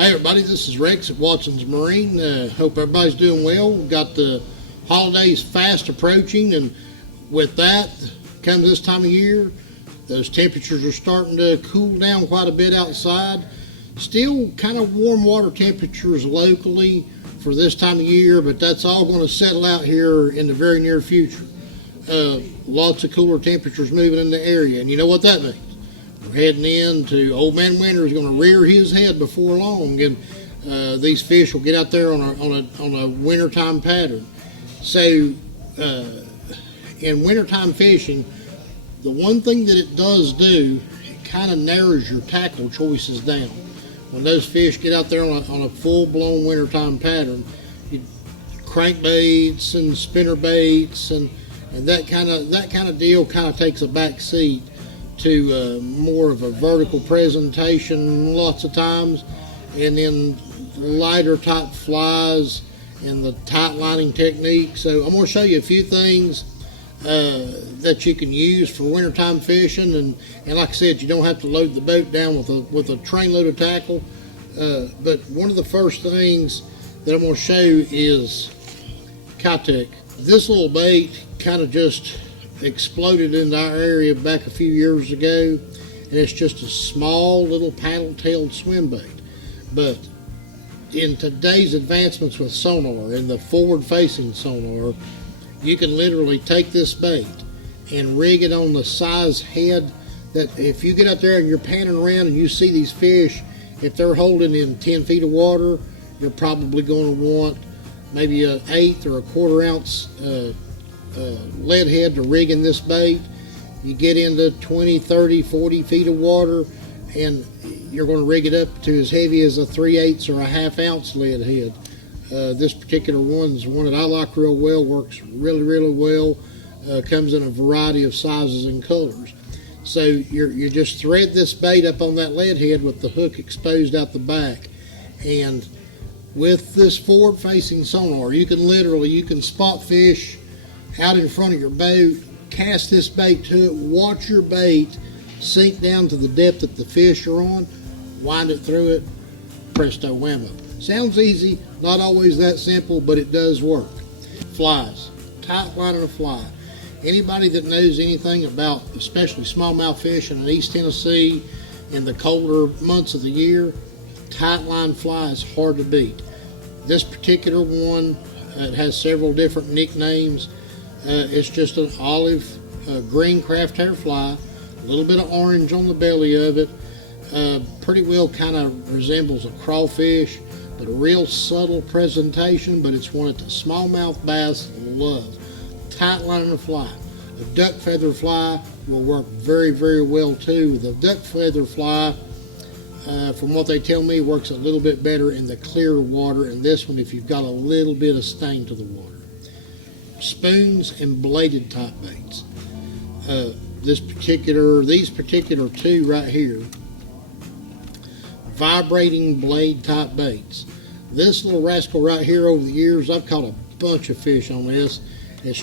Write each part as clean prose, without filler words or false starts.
Hey everybody, this is Rex at Watson's Marine. Hope everybody's doing well. We've got the holidays fast approaching, and with that comes this time of year. Those temperatures are starting to cool down quite a bit outside. Still kind of warm water temperatures locally for this time of year, but that's all going to settle out here in the very near future. Lots of cooler temperatures moving in the area, and you know what that means. We're heading into Old Man Winter is going to rear his head before long, and these fish will get out there on a wintertime pattern. So in wintertime fishing, the one thing that it does do, it kind of narrows your tackle choices down. When those fish get out there on a full-blown wintertime pattern, crankbaits and spinner baits and that kind of deal kind of takes a back seat to more of a vertical presentation lots of times, and then lighter type flies and the tight lining technique. So I'm going to show you a few things that you can use for wintertime fishing, and like I said, you don't have to load the boat down with a train load of tackle. But one of the first things that I'm going to show is Kitech. This little bait kind of just exploded into our area back a few years ago, and it's just a small little paddle-tailed swim bait. But in today's advancements with sonar and the forward-facing sonar, you can literally take this bait and rig it on the size head that if you get out there and you're panning around and you see these fish, if they're holding in 10 feet of water, you're probably going to want maybe an 1/8 or a 1/4 ounce lead head to rig in this bait. You get into 20, 30, 40 feet of water, and you're going to rig it up to as heavy as a 3/8 or a 1/2 ounce lead head. This particular one is one that I like real well, works really well, comes in a variety of sizes and colors. So you just thread this bait up on that lead head with the hook exposed out the back, and with this forward facing sonar, you can spot fish out in front of your boat, cast this bait to it, watch your bait sink down to the depth that the fish are on, wind it through it, presto whammo. Sounds easy, not always that simple, but it does work. Flies, tight lining a fly. Anybody that knows anything about especially smallmouth fishing in East Tennessee in the colder months of the year, tight line fly is hard to beat. This particular one, it has several different nicknames. It's just an olive green craft hair fly, a little bit of orange on the belly of it. Pretty well kind of resembles a crawfish, but a real subtle presentation, but it's one that the smallmouth bass love. Tight lining a fly. A duck feather fly will work very well too. The duck feather fly, from what they tell me, works a little bit better in the clear water, and this one if you've got a little bit of stain to the water. Spoons and bladed type baits. These particular two right here, vibrating blade type baits. This little rascal right here, over the years, I've caught a bunch of fish on this. It's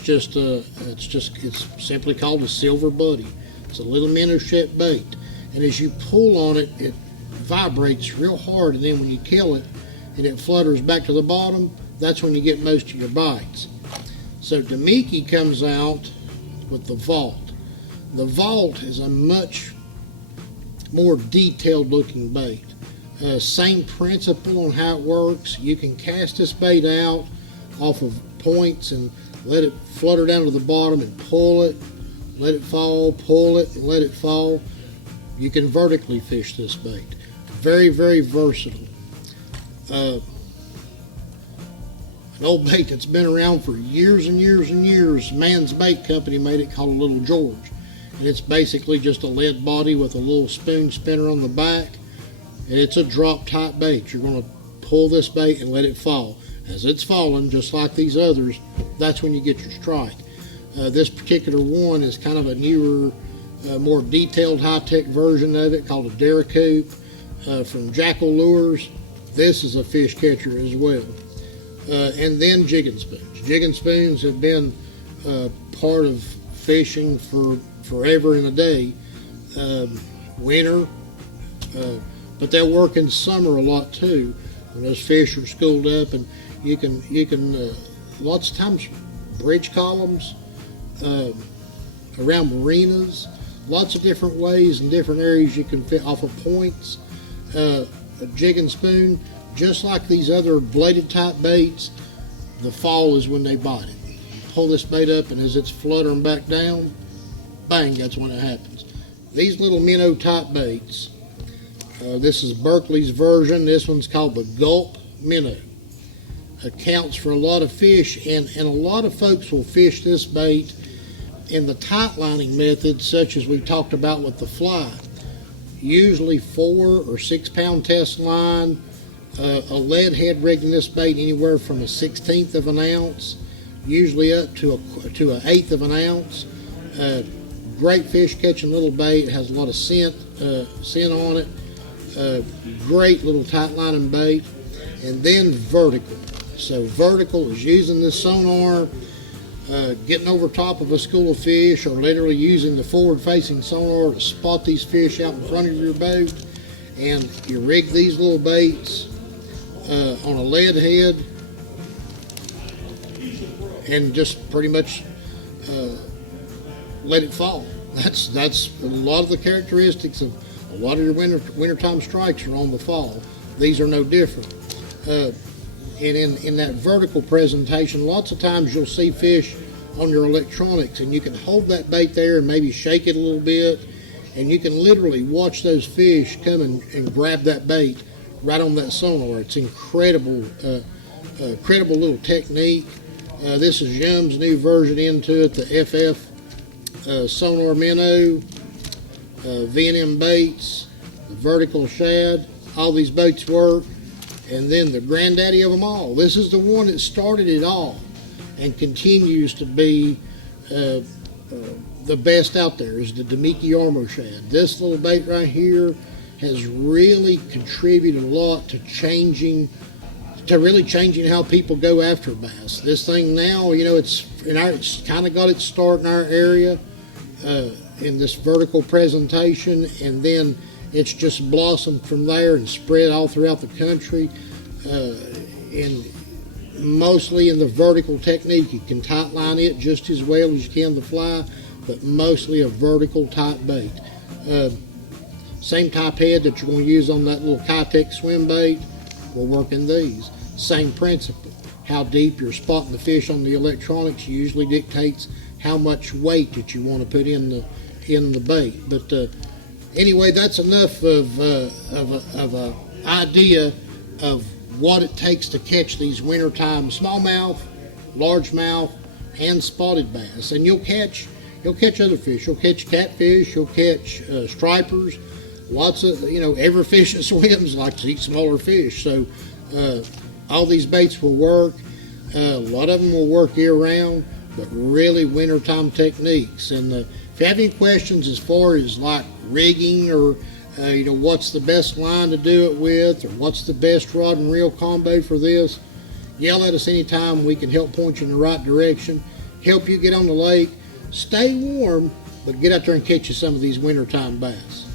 simply called a silver buddy. It's a little minnow shaped bait, and as you pull on it, it vibrates real hard, and then when you kill it and it flutters back to the bottom, that's when you get most of your bites. So Demiki comes out with the Vault. The Vault is a much more detailed looking bait. Same principle on how it works. You can cast this bait out off of points and let it flutter down to the bottom and pull it, let it fall, pull it, and let it fall. You can vertically fish this bait. Very versatile. An old bait that's been around for years and years. Man's Bait Company made it, called a Little George. And it's basically just a lead body with a little spoon spinner on the back. And it's a drop type bait. You're going to pull this bait and let it fall. As it's falling, just like these others, that's when you get your strike. This particular one is kind of a newer, more detailed high-tech version of it called a Daracoop from Jackal Lures. This is a fish catcher as well. And then jigging spoons. Jigging spoons have been part of fishing for forever and a day. Winter, but they'll work in summer a lot too, when those fish are schooled up. And you can lots of times bridge columns around marinas, lots of different ways and different areas you can fit off of points. A jig and spoon, just like these other bladed type baits, the fall is when they bite it. Pull this bait up, and as it's fluttering back down, bang, that's when it happens. These little minnow type baits, this is Berkeley's version. This one's called the gulp minnow. Accounts for a lot of fish, and a lot of folks will fish this bait in the tight lining method, such as we talked about with the fly. Usually 4 or 6 pound test line, a lead head rigging this bait anywhere from 1/16 of an ounce, usually up to an 1/8 of an ounce. Great fish catching little bait. It has a lot of scent on it. Great little tight lining bait. And then vertical. So vertical is using this sonar, getting over top of a school of fish, or literally using the forward-facing sonar to spot these fish out in front of your boat. And you rig these little baits on a lead head, and just pretty much let it fall. That's a lot of the characteristics of a lot of your wintertime strikes are on the fall. These are no different. And in that vertical presentation, lots of times you'll see fish on your electronics, and you can hold that bait there and maybe shake it a little bit, and you can literally watch those fish come and grab that bait right on that sonar. It's incredible, incredible little technique. This is Yum's new version into it, the FF sonar minnow, V&M baits, the vertical shad. All these baits work. And then the granddaddy of them all. This is the one that started it all and continues to be the best out there, is the Demiki Armor Shad. This little bait right here has really contributed a lot to really changing how people go after bass. This thing now, it's kind of got its start in our area in this vertical presentation, and then it's just blossomed from there and spread all throughout the country, and mostly in the vertical technique. You can tight line it just as well as you can the fly, but mostly a vertical type bait. Same type head that you're going to use on that little Kitech swim bait will work in these. Same principle. How deep you're spotting the fish on the electronics usually dictates how much weight that you want to put in the bait. But anyway, that's enough of an idea of what it takes to catch these wintertime smallmouth, largemouth, and spotted bass. And you'll catch other fish. You'll catch catfish. You'll catch stripers. Lots of, every fish that swims likes to eat smaller fish. So all these baits will work. A lot of them will work year-round, but really wintertime techniques. And if you have any questions as far as like rigging, or what's the best line to do it with, or what's the best rod and reel combo for this, yell at us anytime. We can help point you in the right direction, help you get on the lake, stay warm, but get out there and catch you some of these wintertime bass.